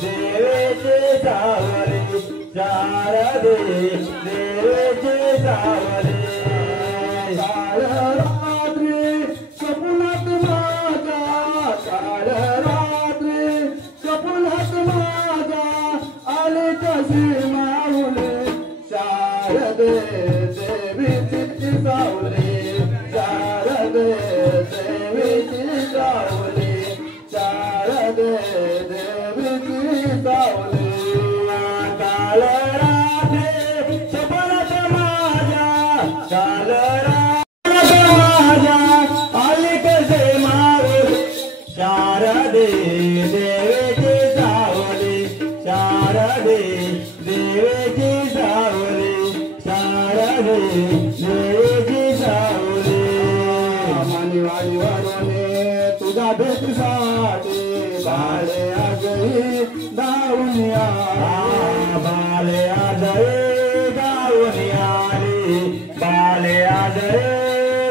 देवेचे सावले शारदे देवेचे सावले काल रात्री स्वप्नात माझ्या काल रात्री स्वप्नात माझ्या आले कसे माऊले शारदे देवीची सावले शारदे देवीची सावले शारदे देवीची सावले काल रात्री स्वप्नात माझ्या काल रात्री माझ्या आले कसे माऊले शारदे देवीची सावले शारदे देवीची सावले शारदे देवीची सावले मानिवाडी वारणे तुझा भेटीसाठी बाळे आजही धावून बाळे आजही धावून आले बाळे आजही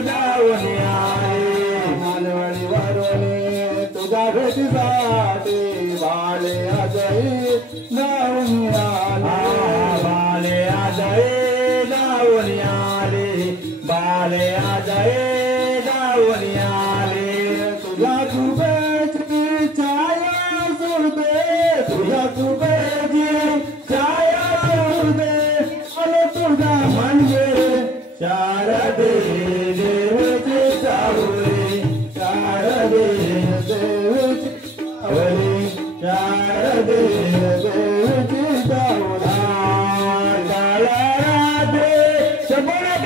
धावून आले मानवाडी वारणे तुझा भेटीसाठी बाळे आजही धावून आले बाळे आजही धावून आले बाळे आजही धावून आले तुझ्या कृपेची छाया सोडते तुझ्या कृपेची छाया सोडते अरे तुझा म्हणजे शारदे देवीची सावले शारदे देवीची सावले शारदे देवीची सावले काल रात्री स्वप्नात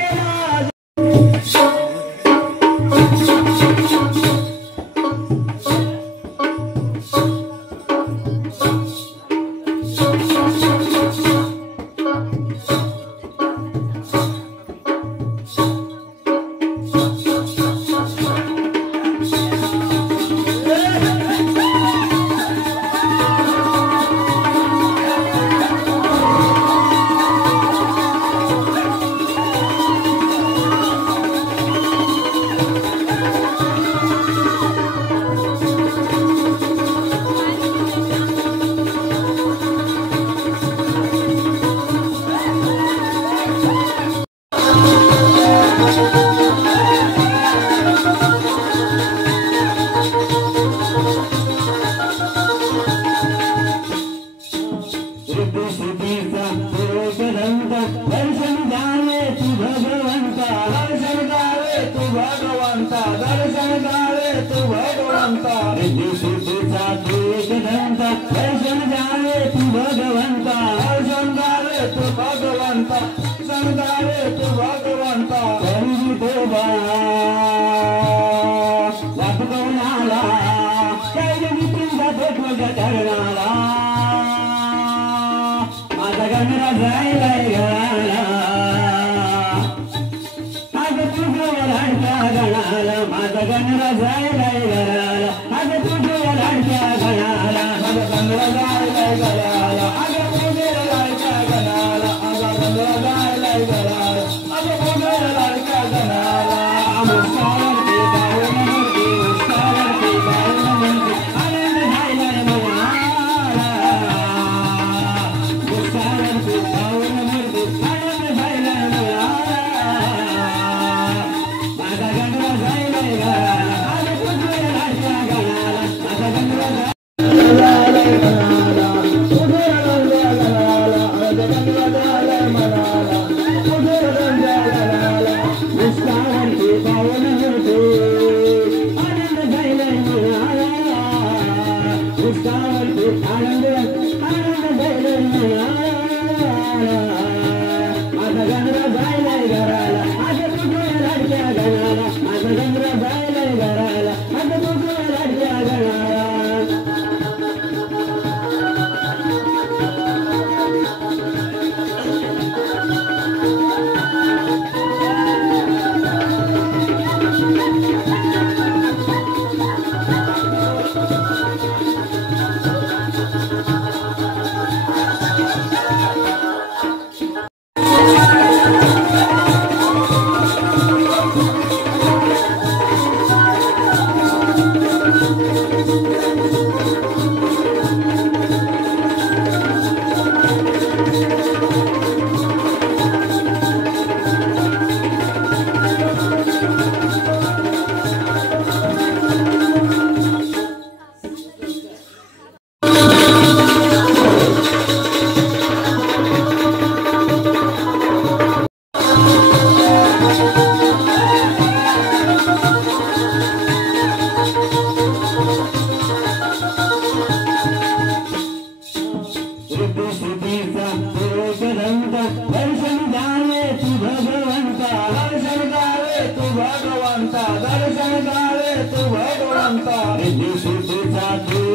सिद्धी सिद्धीचा एकदंता दर्शन द्यावे तू भगवंता दर्शन द्यावे तू भगवंता दर्शन द्यावे तू भगवंता सिद्धी सिद्धीचा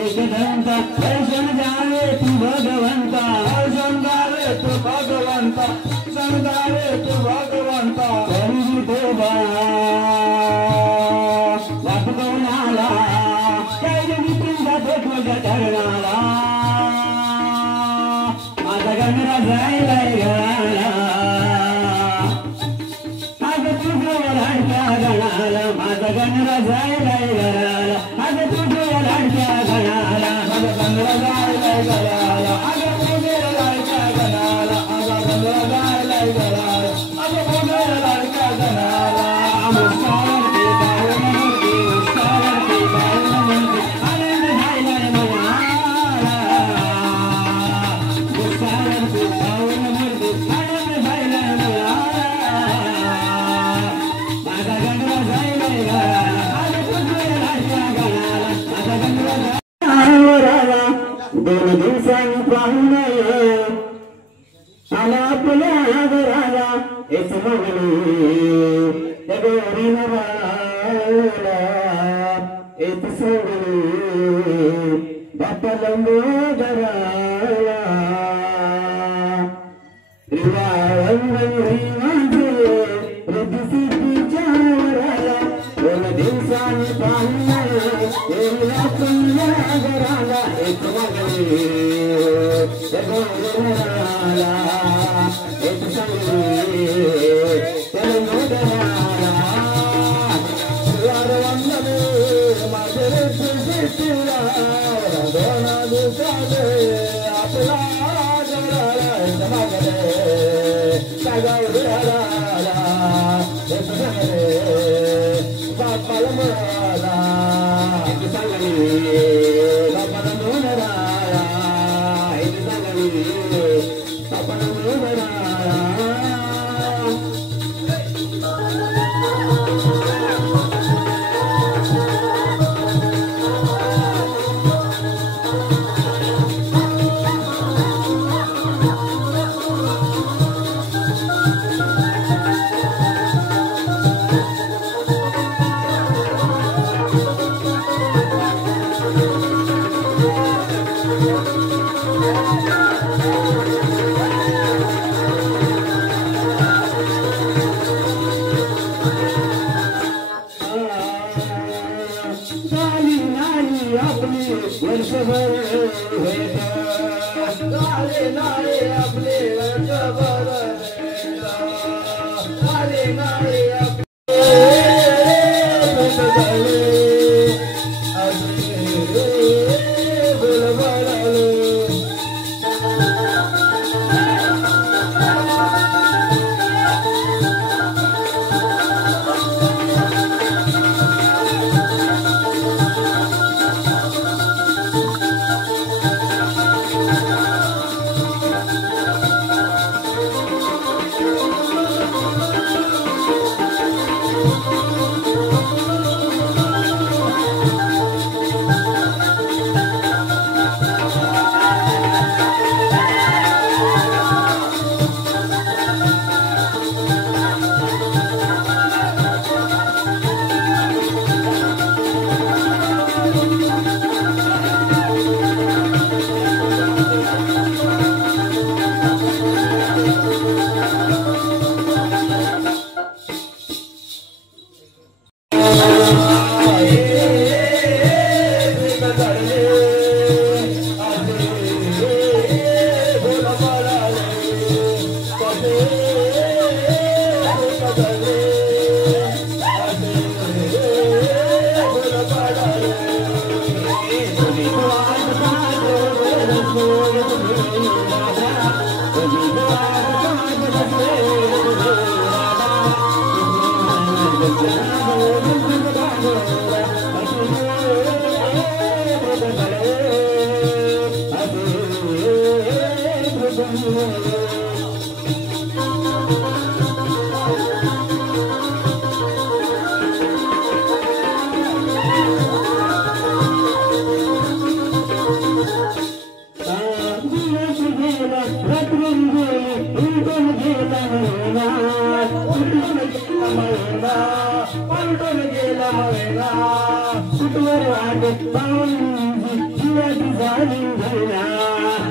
एकदंता दर्शन द्यावे तू भगवंता दर्शन द्यावे तू भगवंता दर्शन द्यावे तू भगवंता करी देवा वाट कोणाला काय तुझा तुझ्या चरणाला माझा गणरा जायला गणाला आज तुझ्या लाडक्या गणाला माझा गणरा जायला गणाला आज तुझ्या लाडक्या गणाला माझा गणरा जायला गणाला आज तुझ्या लाडक्या गणाला माझा गणरा जायला गणाला आज तुझ्या लाडक्या गणाला मुस्तावरती बाळमूर्ती मुस्तावरती बाळमूर्ती आनंद झाला मनाला मुस्तावरती बाळमूर्ती आनंद झाला मनाला माझा गणरा जायला गणाला आज तुझ्या लाडक्या गणाला माझा गणरा जायला दोन दिवसांनी पाहून आला आपल्या घराला एक मगली त्या गौरीनं बाळाला एक सोडली बापाला मोगराला रिवाळंगणी माझे रिद्धिसिद्धीच्या वराला दोन दिवसांनी पाहून आपल्या घराला एक मगली त्या गौरीनं एक संगली त्याला मोगराला वंदने माझे रिद्धिसिद्धीला दोन दिवसाने आपला घराला जमागले त्या गौरीला एक संगली बापाला मोगराला एक संगली बापाला मोगराला एक संगली बापाला मोगराला वर्षभर नारे नारे आपले वर्षभर नारे नारे दिवस गेला रात्र गेली उलटून गेला मळेना उलटून गेला मळेना पलटून गेला मळेना कुठवर वाटे पाहुणजी जीवाची झाली दैना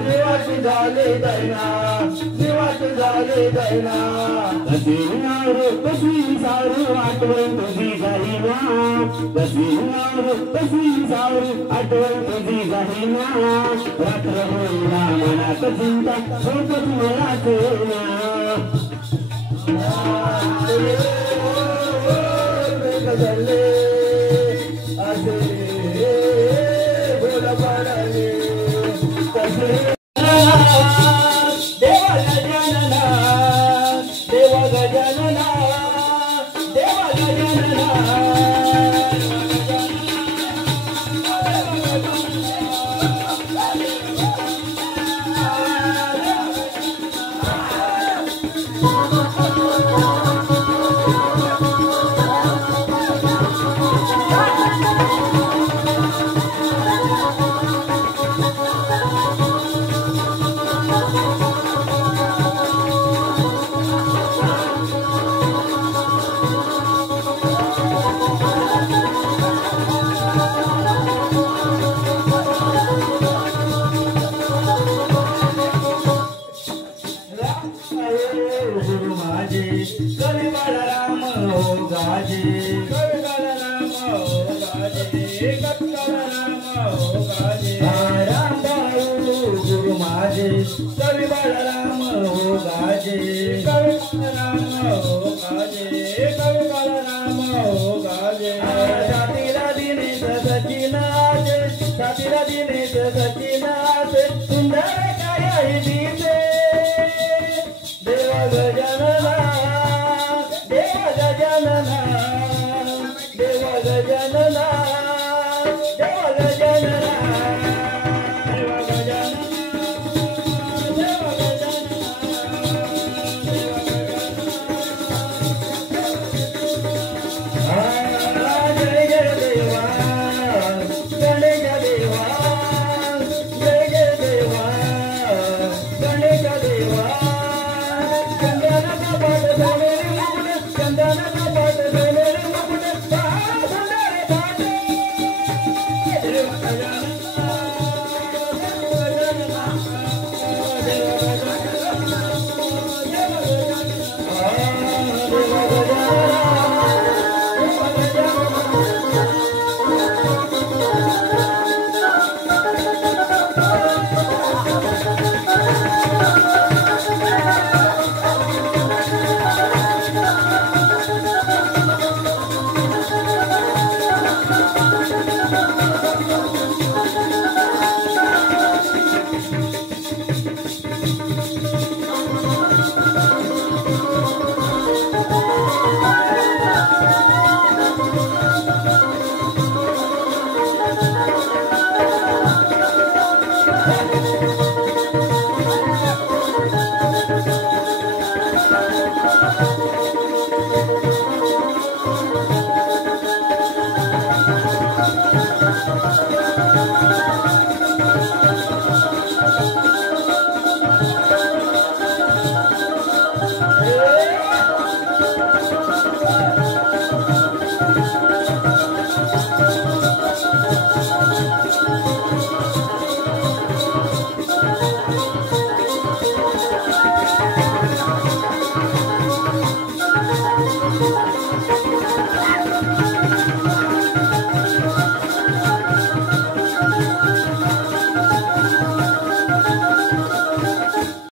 जीवाची झाली दैना जीवाची झाली दैना कशी नारू कशी सारू आठवण तुझी जाईना कशी नारू कशी सारू आठवण तुझी जाईना रात्र होईना मनात चिंता सोबत मला ठेवना गजले असे बोल पडाले कसे देवा गजानना देवा गजानना देवा गजानना कवी बाळाराम हो गाजे कवी बाळाराम हो गाजे कवी बाळाराम हो गाजे राम भाऊ गुरु माझे कवी बाळाराम हो गाजे कवी बाळाराम हो गाजे कवी बाळाराम हो गाजे सातीला दिने सचिनाचे सातीला दिने सचिनाचे सुंदर काय दिसे